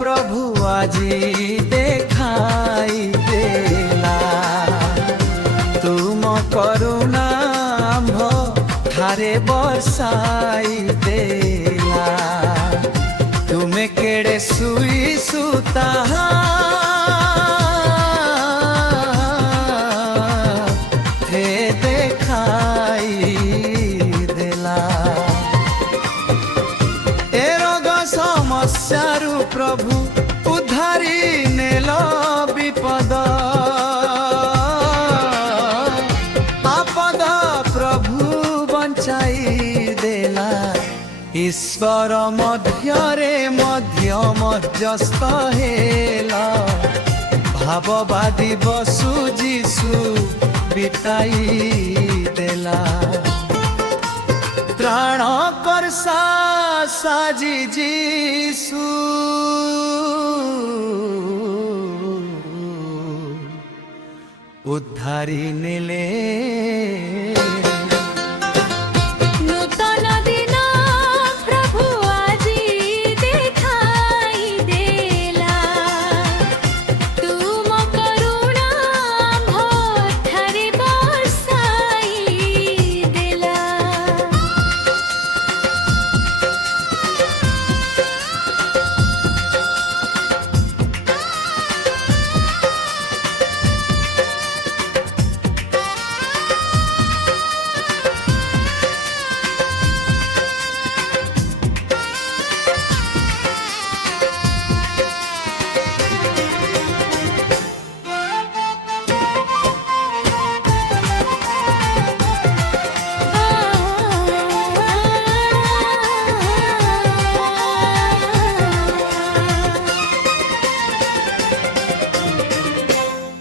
प्रभु आजी देखाई देला तुम करुणा आम्भ ठारे बरसाई देला तुमे केड़े सुई सुता थे देखाई देला ए रोग समस्यारु प्रभु उद्धारी नेल विपद आपद प्रभु बंचाई देला ईश्वर मध्यरे मध्य मध्यस्थ हेला भाववादी बसु जीसु बिताई देला त्राण करसा साजी जीसु उद्धारी नेले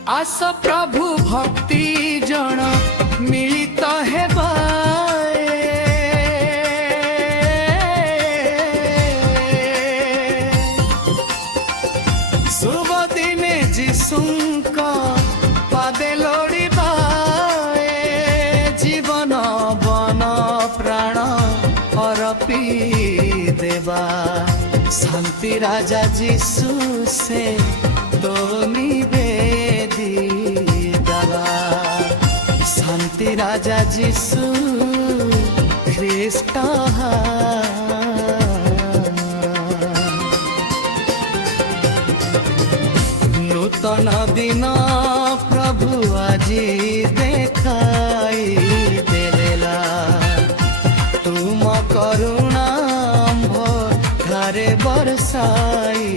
आस प्रभु भक्ति जन मिलित हेबा शुभ दिने जीशुंक पादे लोड़िबा जीवन बन प्राण अर्पी देवा शांति राजा जीशु से तो निवेदी दवा शांति राजा जीशु ख्रीष्ट नूतन दिन प्रभु आजी देखाई देला तुम करुणा घरे बरसाई